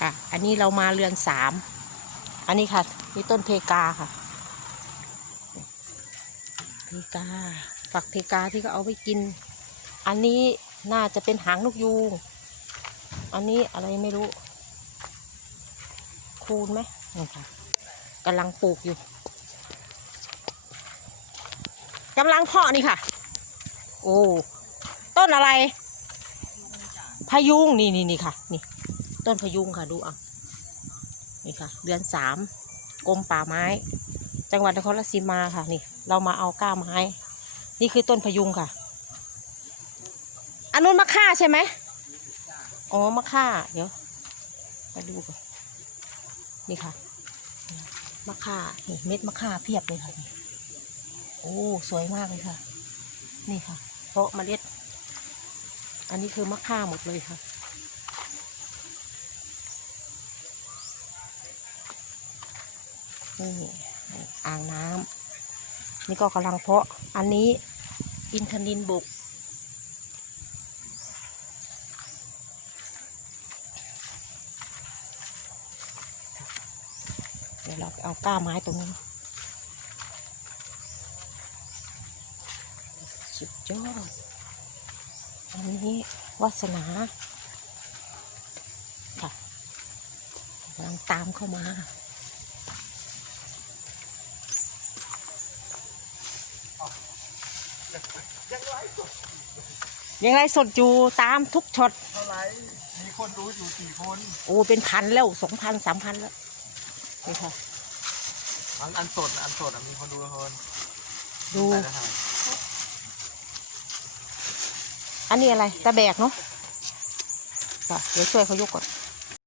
ค่ะ อันนี้เรามาเรือนสาม อันนี้ค่ะ นี่ต้นเพกาค่ะ เพกา ฝักเพกาที่เขาเอาไปกิน อันนี้น่าจะเป็นหางนกยูง อันนี้อะไรไม่รู้ คูณไหมนี่ค่ะกำลังปลูกอยู่กำลังเพาะนี่ค่ะ โอ้ ต้นอะไร พยุงนี่นี่นี่ค่ะ นี่ ต้นพยุงค่ะดูเอานี่ค่ะ เดือนสามกรมป่าไม้ จังหวัดนครราชสีมาค่ะนี่ เรามาเอาก้าไม้ นี่คือต้นพยุงค่ะ อันนู้นมะค่าใช่ไหมอ๋อมะค่า เดี๋ยวมาดูก่อนนี่ค่ะมะค่านี่เม็ดมะค่าเพียบเลยค่ะโอ้สวยมากเลยค่ะ นี่ค่ะ เพราะเมล็ด อันนี้คือมะค่าหมดเลยค่ะ นี่อ่างน้ำนี่ก็กำลังเพาะอันนี้อินทนินบุก เดี๋ยวเราเอาก้าไม้ตรงนี้สุดยอดอันนี้วาสนากำลังตามเข้ามา ยังไงสดอยู่ตามทุกช็อตเท่าไหรมีคนดูอยู่สี่คนโอ้เป็นพันแล้วสองพันสามพันแล้วนี่ค่ะอันอันสดนะอันสดอะมีคนดูละคนดู แต่ละหางอันนี้อะไรตะแบกเนาะค่ะเดี๋ยวช่วยเขายกก่อน